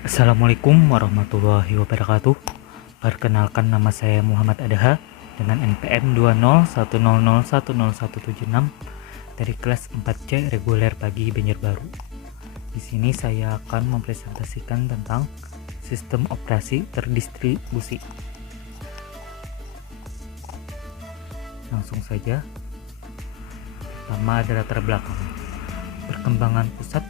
Assalamualaikum warahmatullahi wabarakatuh. Perkenalkan, nama saya Muhammad Adaha dengan NPM 201010176 dari kelas 4C reguler pagi Banjarbaru. Di sini saya akan mempresentasikan tentang sistem operasi terdistribusi. Langsung saja. Pertama ada latar belakang. Perkembangan pusat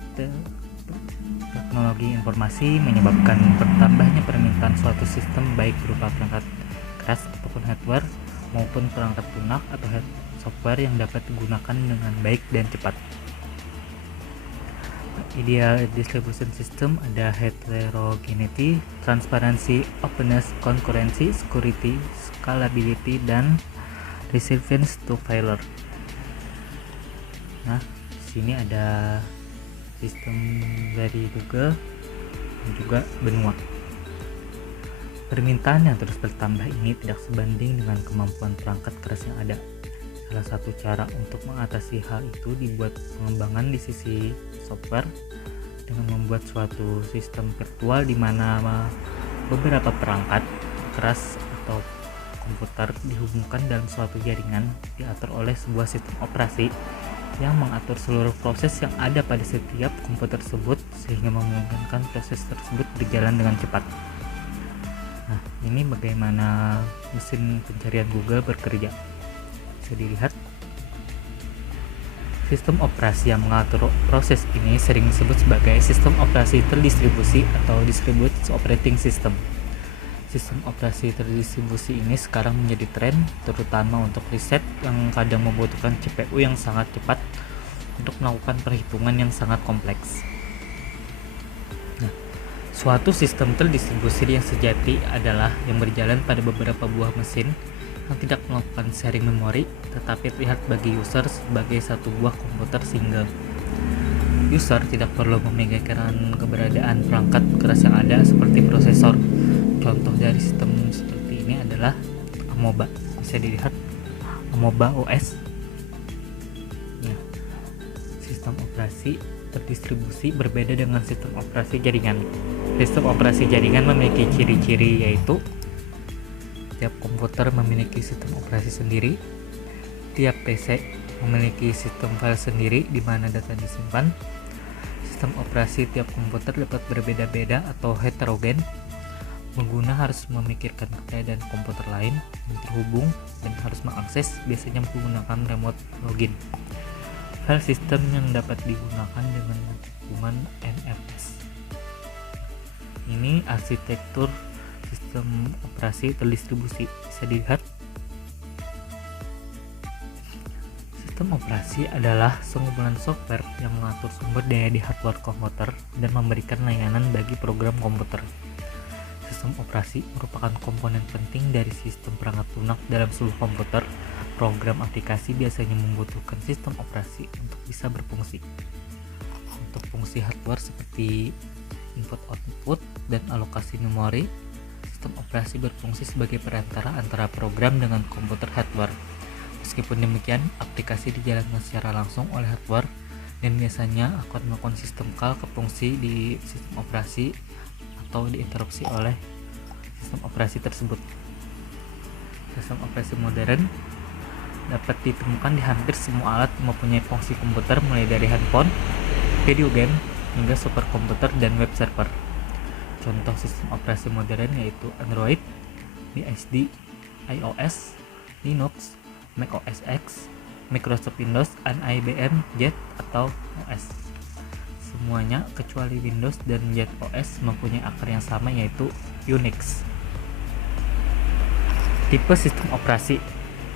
teknologi informasi menyebabkan bertambahnya permintaan suatu sistem, baik berupa perangkat keras ataupun hardware maupun perangkat lunak atau software yang dapat digunakan dengan baik dan cepat. Ideal distribution system ada heterogeneity, transparency, openness, concurrency, security, scalability, dan resilience to failure. Nah, di sini ada sistem dari Google dan juga benua. Permintaan yang terus bertambah ini tidak sebanding dengan kemampuan perangkat keras yang ada. Salah satu cara untuk mengatasi hal itu dibuat pengembangan di sisi software dengan membuat suatu sistem virtual di mana beberapa perangkat keras atau komputer dihubungkan dalam suatu jaringan, diatur oleh sebuah sistem operasi yang mengatur seluruh proses yang ada pada setiap komputer tersebut sehingga memungkinkan proses tersebut berjalan dengan cepat. Nah, ini bagaimana mesin pencarian Google bekerja. Bisa dilihat, sistem operasi yang mengatur proses ini sering disebut sebagai sistem operasi terdistribusi atau distributed operating system. Sistem operasi terdistribusi ini sekarang menjadi tren, terutama untuk riset yang kadang membutuhkan CPU yang sangat cepat untuk melakukan perhitungan yang sangat kompleks. Nah, suatu sistem terdistribusi yang sejati adalah yang berjalan pada beberapa buah mesin yang tidak melakukan sharing memori, tetapi terlihat bagi user sebagai satu buah komputer single. User tidak perlu memikirkan keberadaan perangkat keras yang ada seperti prosesor. Contoh dari sistem seperti ini adalah Amoeba. Bisa dilihat Amoeba OS. Nah, sistem operasi terdistribusi berbeda dengan sistem operasi jaringan. Sistem operasi jaringan memiliki ciri-ciri yaitu tiap komputer memiliki sistem operasi sendiri, tiap PC memiliki sistem file sendiri di mana data disimpan. Sistem operasi tiap komputer dapat berbeda-beda atau heterogen. Pengguna harus memikirkan keberadaan komputer lain yang terhubung dan harus mengakses, biasanya menggunakan remote login. File system yang dapat digunakan dengan hubungan NFS. Ini arsitektur sistem operasi terdistribusi. Bisa dilihat, sistem operasi adalah sengumpulan software yang mengatur sumber daya di hardware komputer dan memberikan layanan bagi program komputer. Sistem operasi merupakan komponen penting dari sistem perangkat lunak dalam seluruh komputer. Program aplikasi biasanya membutuhkan sistem operasi untuk bisa berfungsi. Untuk fungsi hardware seperti input-output dan alokasi memori, sistem operasi berfungsi sebagai perantara antara program dengan komputer hardware. Meskipun demikian, aplikasi dijalankan secara langsung oleh hardware dan biasanya akan melakukan sistem call ke fungsi di sistem operasi atau diinterupsi oleh sistem operasi tersebut. Sistem operasi modern dapat ditemukan di hampir semua alat yang mempunyai fungsi komputer, mulai dari handphone, video game, hingga superkomputer dan web server. Contoh sistem operasi modern yaitu Android, BSD, iOS, Linux, Mac OS X, Microsoft Windows, dan IBM Z atau OS. Semuanya kecuali Windows dan Z OS mempunyai akar yang sama, yaitu Unix. Tipe sistem operasi.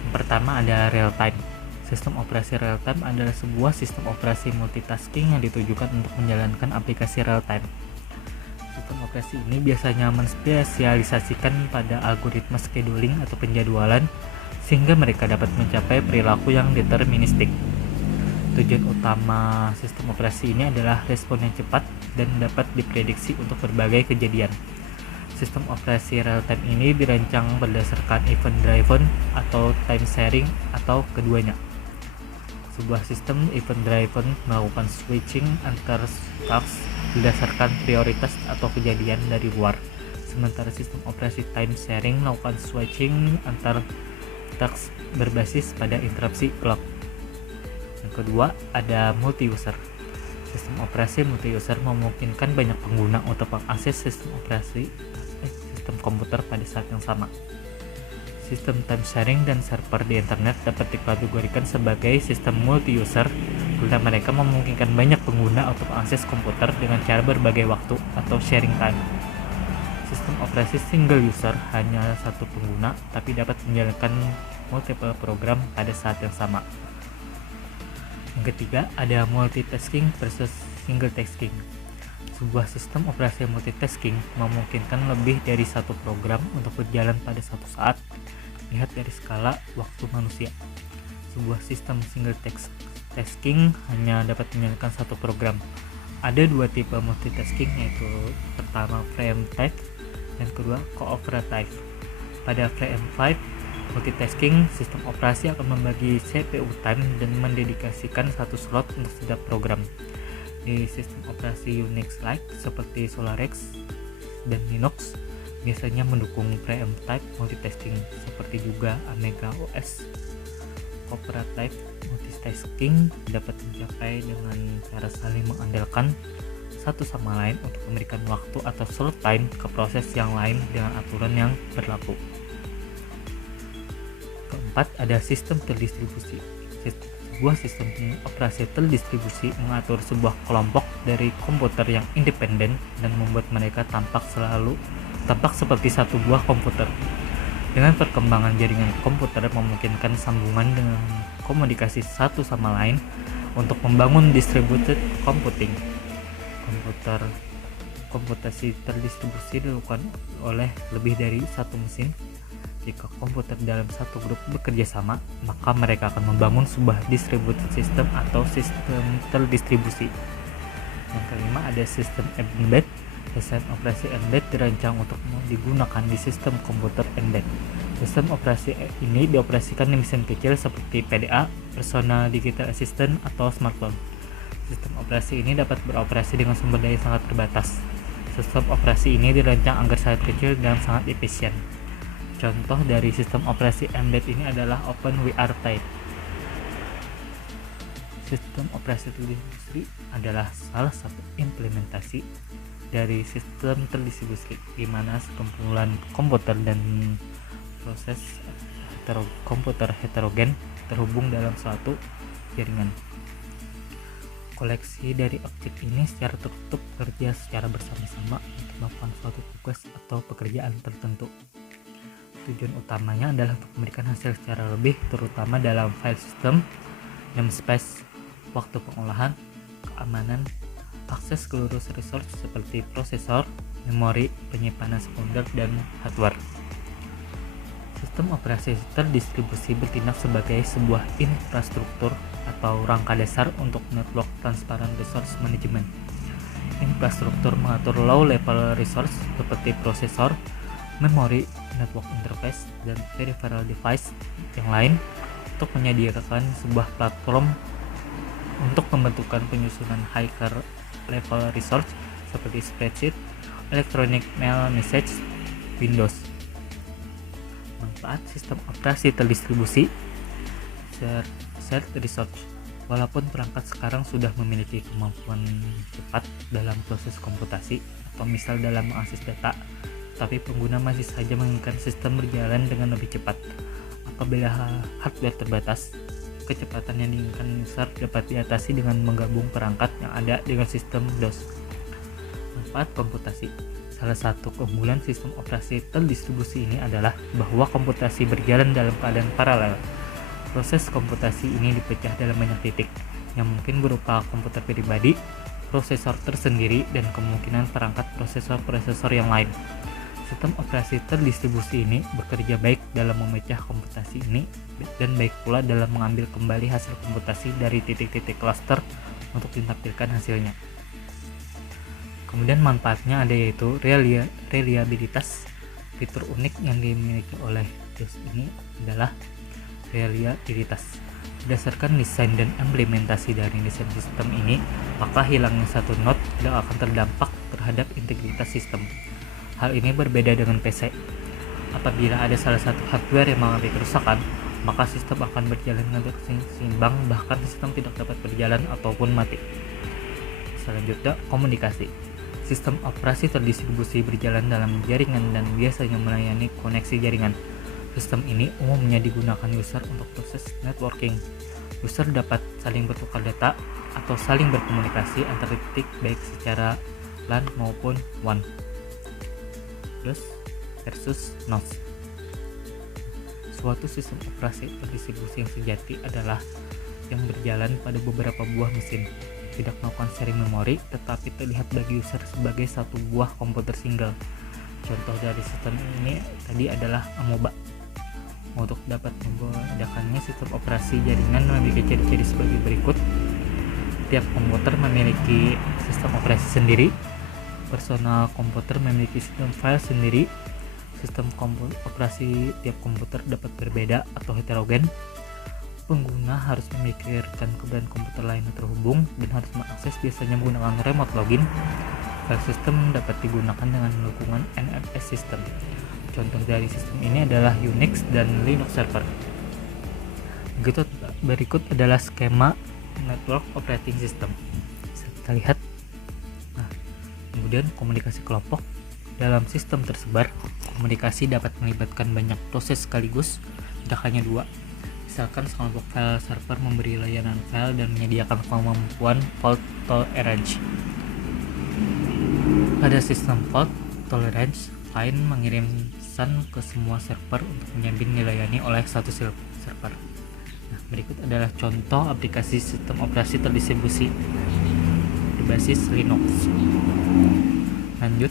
Yang pertama ada real time. Sistem operasi real time adalah sebuah sistem operasi multitasking yang ditujukan untuk menjalankan aplikasi real time. Sistem operasi ini biasanya menspesialisasikan pada algoritma scheduling atau penjadwalan sehingga mereka dapat mencapai perilaku yang deterministik. Tujuan utama sistem operasi ini adalah respon yang cepat dan dapat diprediksi untuk berbagai kejadian. Sistem operasi real-time ini dirancang berdasarkan event-driven atau time sharing atau keduanya. Sebuah sistem event-driven melakukan switching antar tasks berdasarkan prioritas atau kejadian dari luar. Sementara sistem operasi time sharing melakukan switching antar task berbasis pada interupsi clock. Yang kedua, ada multi-user. Sistem operasi multi-user memungkinkan banyak pengguna untuk mengakses sistem komputer pada saat yang sama. Sistem time sharing dan server di internet dapat dikategorikan sebagai sistem multi-user karena mereka memungkinkan banyak pengguna untuk mengakses komputer dengan cara berbagai waktu atau sharing time. Sistem operasi single user hanya satu pengguna tapi dapat menjalankan multiple program pada saat yang sama. Yang ketiga, ada multitasking versus single tasking. Sebuah sistem operasi multitasking memungkinkan lebih dari satu program untuk berjalan pada satu saat. Lihat dari skala waktu manusia. Sebuah sistem single tasking hanya dapat menjalankan satu program. Ada dua tipe multitasking, yaitu pertama preemptive dan kedua cooperative. Pada preemptive multitasking, sistem operasi akan membagi CPU time dan mendedikasikan satu slot untuk setiap program. Di sistem operasi Unix-like seperti SolarX dan Linux biasanya mendukung preemptive multitasking, seperti juga Amiga OS. Cooperative multitasking dapat dicapai dengan cara saling mengandalkan satu sama lain untuk memberikan waktu atau slot time ke proses yang lain dengan aturan yang berlaku. Keempat, ada sistem terdistribusi. Sebuah sistem operasi terdistribusi mengatur sebuah kelompok dari komputer yang independen dan membuat mereka tampak seperti satu buah komputer. Dengan perkembangan jaringan komputer memungkinkan sambungan dengan komunikasi satu sama lain untuk membangun distributed computing. Komputasi terdistribusi dilakukan oleh lebih dari satu mesin. Jika komputer dalam satu grup bekerja sama, maka mereka akan membangun sebuah distributed system atau sistem terdistribusi. Yang kelima, ada sistem embed. Desain operasi embed dirancang untuk digunakan di sistem komputer embed. Sistem operasi ini dioperasikan di mesin kecil seperti PDA, Personal Digital Assistant, atau smartphone. Sistem operasi ini dapat beroperasi dengan sumber daya sangat terbatas. Sistem operasi ini dirancang agar sangat kecil dan sangat efisien. Contoh dari sistem operasi embed ini adalah OpenWR Type. Sistem operasi terdistribusi adalah salah satu implementasi dari sistem terdistribusi di mana sekumpulan komputer dan proses komputer heterogen terhubung dalam suatu jaringan. Koleksi dari objek ini secara tertutup bekerja secara bersama-sama untuk melakukan suatu tugas atau pekerjaan tertentu. Tujuan utamanya adalah untuk memberikan hasil secara lebih, terutama dalam file system, namespace, waktu pengolahan, keamanan, akses ke seluruh resource seperti prosesor, memori, penyimpanan sekunder, dan hardware. Sistem operasi terdistribusi bertindak sebagai sebuah infrastruktur atau rangka dasar untuk network transparent resource management. Infrastruktur mengatur low-level resource seperti prosesor, memori, network interface, dan peripheral device yang lain untuk menyediakan sebuah platform untuk pembentukan penyusunan higher level resource seperti spreadsheet, electronic mail message, Windows. Manfaat sistem operasi terdistribusi: shared resource. Walaupun perangkat sekarang sudah memiliki kemampuan cepat dalam proses komputasi atau misal dalam mengakses data, tapi pengguna masih saja menginginkan sistem berjalan dengan lebih cepat. Apabila hardware terbatas, kecepatan yang diinginkan user dapat diatasi dengan menggabung perangkat yang ada dengan sistem DOS. Manfaat komputasi. Salah satu keunggulan sistem operasi terdistribusi ini adalah bahwa komputasi berjalan dalam keadaan paralel. Proses komputasi ini dipecah dalam banyak titik, yang mungkin berupa komputer pribadi, prosesor tersendiri, dan kemungkinan perangkat prosesor yang lain. Sistem operasi terdistribusi ini bekerja baik dalam memecah komputasi ini dan baik pula dalam mengambil kembali hasil komputasi dari titik-titik cluster untuk ditampilkan hasilnya. Kemudian manfaatnya ada yaitu reliabilitas. Fitur unik yang dimiliki oleh DOS ini adalah reliabilitas. Berdasarkan desain dan implementasi dari desain sistem ini, maka hilangnya satu node tidak akan terdampak terhadap integritas sistem. Hal ini berbeda dengan PC. Apabila ada salah satu hardware yang mengalami kerusakan, maka sistem akan berjalan dengan seimbang, bahkan sistem tidak dapat berjalan ataupun mati. Selanjutnya, komunikasi. Sistem operasi terdistribusi berjalan dalam jaringan dan biasanya melayani koneksi jaringan. Sistem ini umumnya digunakan user untuk proses networking. User dapat saling bertukar data atau saling berkomunikasi antar titik baik secara LAN maupun WAN. Terus versus nodes. Suatu sistem operasi terdistribusi yang sejati adalah yang berjalan pada beberapa buah mesin, tidak melakukan sharing memori, tetapi terlihat bagi user sebagai satu buah komputer single. Contoh dari sistem ini tadi adalah Amoeba. Untuk dapat membedakannya, sistem operasi jaringan memiliki ciri-ciri sebagai berikut. Tiap komputer memiliki sistem operasi sendiri. Personal komputer memiliki sistem file sendiri. Sistem operasi tiap komputer dapat berbeda atau heterogen. Pengguna harus memikirkan keberadaan komputer lain yang terhubung dan harus mengakses biasanya menggunakan remote login. File system dapat digunakan dengan dukungan NFS system. Contoh dari sistem ini adalah Unix dan Linux server. Berikut adalah skema network operating system. Bisa kita lihat. Nah, kemudian komunikasi kelompok. Dalam sistem tersebar, komunikasi dapat melibatkan banyak proses sekaligus, tidak hanya dua. Misalkan sekelompok file server memberi layanan file dan menyediakan kemampuan fault tolerance. Pada sistem fault tolerance, client mengirim pesan ke semua server untuk menjamin dilayani oleh satu server. Nah, berikut adalah contoh aplikasi sistem operasi terdistribusi berbasis Linux. Lanjut,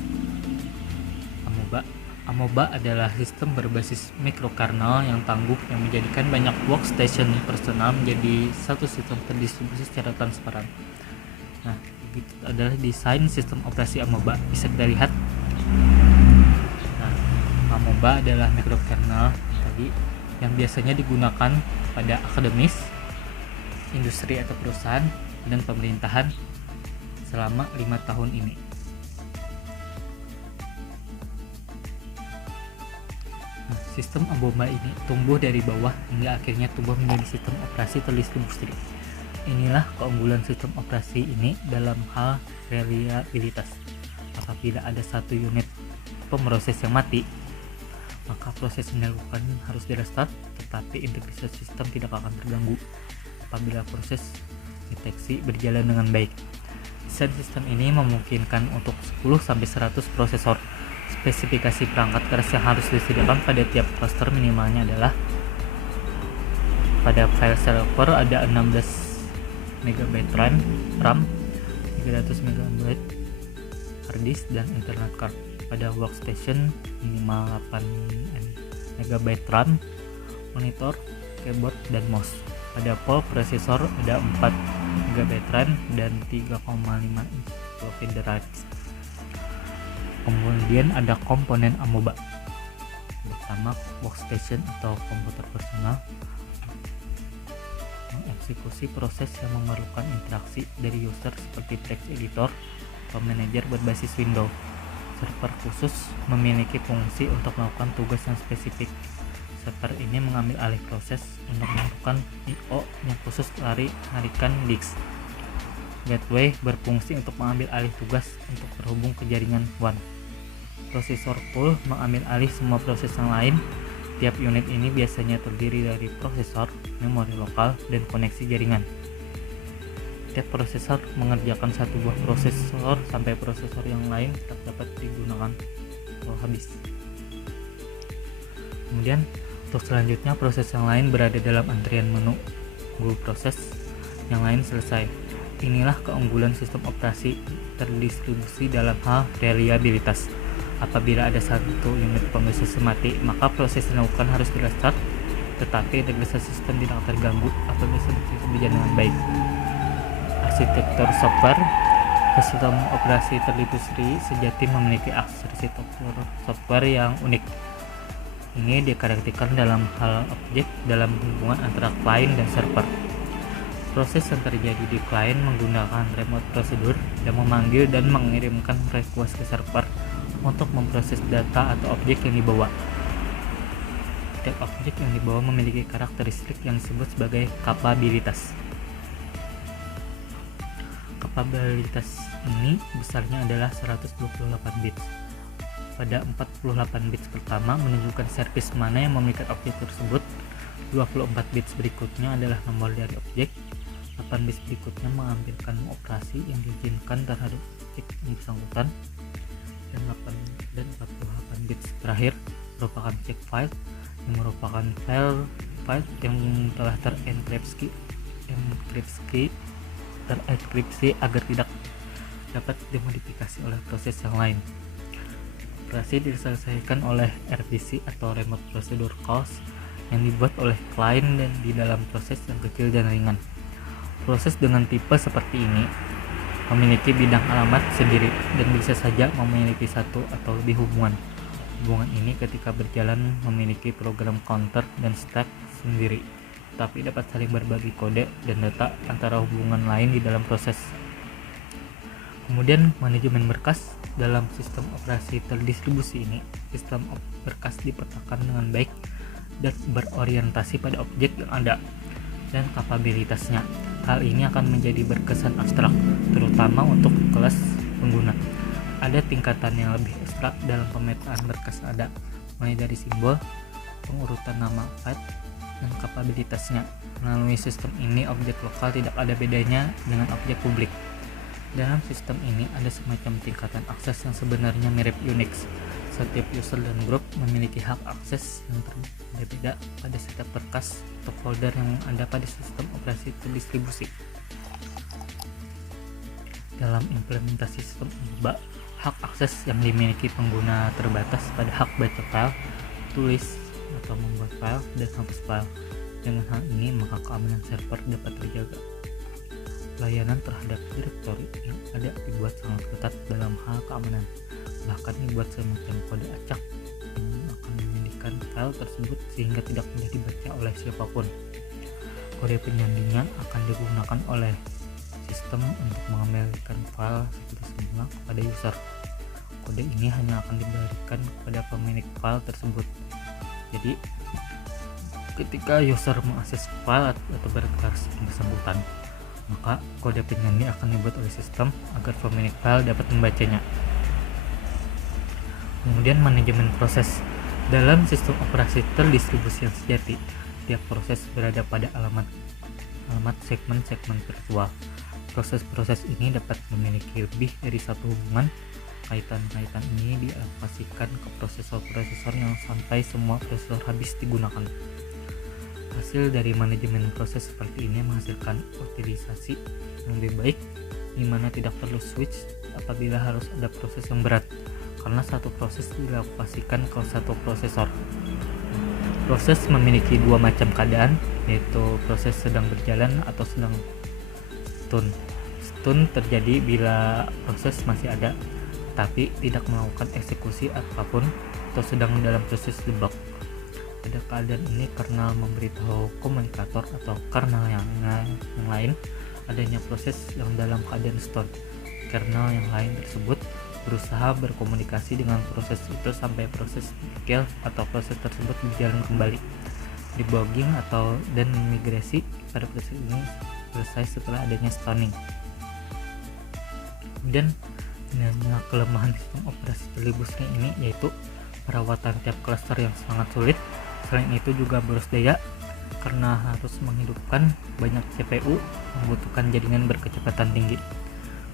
Amoeba. Amoeba adalah sistem berbasis mikrokernel yang tangguh yang menjadikan banyak workstation personal menjadi satu sistem terdistribusi secara transparan. Nah, begitu adalah desain sistem operasi Amoeba. Bisa kita lihat. Amoeba adalah mikrokernel tadi yang biasanya digunakan pada akademis, industri atau perusahaan, dan pemerintahan selama 5 tahun ini. Nah, sistem Amoeba ini tumbuh dari bawah hingga akhirnya tumbuh menjadi sistem operasi terdistribusi. Inilah keunggulan sistem operasi ini dalam hal reliabilitas. Apabila ada satu unit pemroses yang mati, maka proses yang dilakukan harus di-restart, tetapi integritas sistem tidak akan terganggu apabila proses deteksi berjalan dengan baik. Desain sistem ini memungkinkan untuk 10-100 prosesor. Spesifikasi perangkat keras yang harus disediakan pada tiap cluster minimalnya adalah pada file server ada 16 MB RAM, 300 MB hard disk, dan internet card. Pada workstation minimal 8 MB RAM, monitor, keyboard, dan mouse. Pada pool prosesor ada 4 MB RAM dan 3,5 inch floppy drive. Kemudian ada komponen Amoeba. Pertama, workstation atau komputer personal mengeksekusi proses yang memerlukan interaksi dari user seperti text editor atau manajer berbasis Windows. Server khusus memiliki fungsi untuk melakukan tugas yang spesifik. Server ini mengambil alih proses untuk melakukan I/O yang khusus menarikan disk. Gateway berfungsi untuk mengambil alih tugas untuk terhubung ke jaringan WAN. Prosesor pool mengambil alih semua proses yang lain. Tiap unit ini biasanya terdiri dari prosesor, memori lokal, dan koneksi jaringan. Tiap prosesor mengerjakan satu buah prosesor sampai prosesor yang lain tak dapat digunakan atau habis. Kemudian untuk selanjutnya proses yang lain berada dalam antrian menu tunggu proses yang lain selesai. Inilah keunggulan sistem operasi terdistribusi dalam hal reliabilitas. Apabila ada satu unit pemroses mati, maka proses yang dilakukan harus di-restart, tetapi integritas sistem tidak terganggu atau bisa berjalan dengan baik. Arsitektur software. Sistem operasi terdistribusi sejati memiliki arsitektur software yang unik. ini dikarakterikan dalam hal objek dalam hubungan antara klien dan server. Proses yang terjadi di klien menggunakan remote procedure yang memanggil dan mengirimkan request ke server untuk memproses data atau objek yang dibawa. Setiap objek yang dibawa memiliki karakteristik yang disebut sebagai kapabilitas. Kapabilitas ini besarnya adalah 128 bits. Pada 48 bits pertama menunjukkan servis mana yang memiliki objek tersebut. 24 bits berikutnya adalah nomor dari objek. 8 bits berikutnya mengambilkan operasi yang diizinkan terhadap objek yang bersangkutan. Dan 48 bits terakhir merupakan check file yang merupakan file yang telah terenkripsi agar tidak dapat dimodifikasi oleh proses yang lain. Operasi diselesaikan oleh RPC atau Remote Procedure Calls yang dibuat oleh klien dan di dalam proses yang kecil dan ringan. Proses dengan tipe seperti ini memiliki bidang alamat sendiri dan bisa saja memiliki satu atau lebih hubungan. Hubungan ini ketika berjalan memiliki program counter dan stack sendiri, tapi dapat saling berbagi kode dan data antara hubungan lain di dalam proses. Kemudian manajemen berkas. Dalam sistem operasi terdistribusi ini, sistem berkas dipetakan dengan baik dan berorientasi pada objek yang ada dan kapabilitasnya. Hal ini akan menjadi berkesan abstrak, terutama untuk kelas pengguna. Ada tingkatan yang lebih abstrak dalam pemetaan berkas ada, mulai dari simbol, pengurutan nama file, dan kapabilitasnya. Melalui sistem ini, objek lokal tidak ada bedanya dengan objek publik. Dalam sistem ini ada semacam tingkatan akses yang sebenarnya mirip Unix. Setiap user dan grup memiliki hak akses yang berbeda pada setiap berkas atau folder yang ada pada sistem operasi terdistribusi. Dalam implementasi sistem Amoeba, hak akses yang dimiliki pengguna terbatas pada hak baca file, tulis atau membuat file, dan hapus file. Dengan hal ini, maka keamanan server dapat terjaga. Layanan terhadap direktori yang ada dibuat sangat ketat dalam hal keamanan, bahkan dibuat semacam kode acak yang akan memindahkan file tersebut sehingga tidak mudah dibaca oleh siapapun. Kode penyandingnya akan digunakan oleh sistem untuk mengembalikan file seperti semula kepada user. Kode ini hanya akan diberikan kepada pemilik file tersebut. Jadi, ketika user mengakses file atau berkas yang bersangkutan, maka kode penyanding akan dibuat oleh sistem agar pemilik file dapat membacanya. Kemudian manajemen proses. Dalam sistem operasi terdistribusi yang sejati, tiap proses berada pada alamat segmen-segmen virtual. Proses-proses ini dapat memiliki lebih dari satu hubungan. Kaitan-kaitan ini diaplikasikan ke prosesor-prosesor yang sampai semua prosesor habis digunakan. Hasil dari manajemen proses seperti ini menghasilkan utilisasi yang lebih baik, di mana tidak perlu switch apabila harus ada proses yang berat, karena satu proses dialokasikan ke satu prosesor. Proses memiliki dua macam keadaan, yaitu proses sedang berjalan atau sedang stun. Stun terjadi bila proses masih ada, tapi tidak melakukan eksekusi apapun atau sedang dalam proses debug. Pada keadaan ini, kernel memberitahu komunikator atau kernel yang lain adanya proses yang dalam keadaan stun. Kernel yang lain tersebut berusaha berkomunikasi dengan proses itu sampai proses kill atau proses tersebut berjalan kembali. Debugging dan migrasi pada proses ini selesai setelah adanya stunning. Kemudian kelemahan sistem operasi terdistribusi ini yaitu perawatan tiap cluster yang sangat sulit. Selain itu juga boros daya karena harus menghidupkan banyak CPU, membutuhkan jaringan berkecepatan tinggi.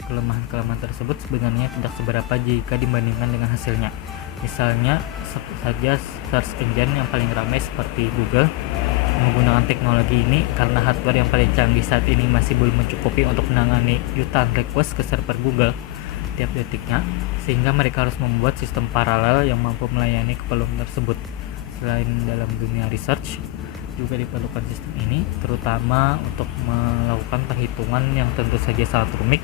Kelemahan-kelemahan tersebut sebenarnya tidak seberapa jika dibandingkan dengan hasilnya. Misalnya saja search engine yang paling ramai seperti Google menggunakan teknologi ini karena hardware yang paling canggih saat ini masih belum mencukupi untuk menangani jutaan request ke server Google tiap detiknya, sehingga mereka harus membuat sistem paralel yang mampu melayani keperluan tersebut. Selain dalam dunia research, juga diperlukan sistem ini terutama untuk melakukan perhitungan yang tentu saja sangat rumit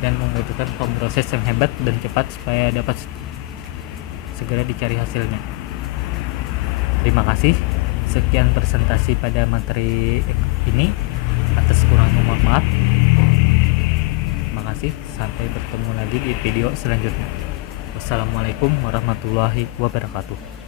dan membutuhkan pemroses yang hebat dan cepat supaya dapat segera dicari hasilnya. Terima kasih. Sekian presentasi pada materi ini. Atas kurangnya mohon maaf. Terima kasih. Sampai bertemu lagi di video selanjutnya. Wassalamualaikum warahmatullahi wabarakatuh.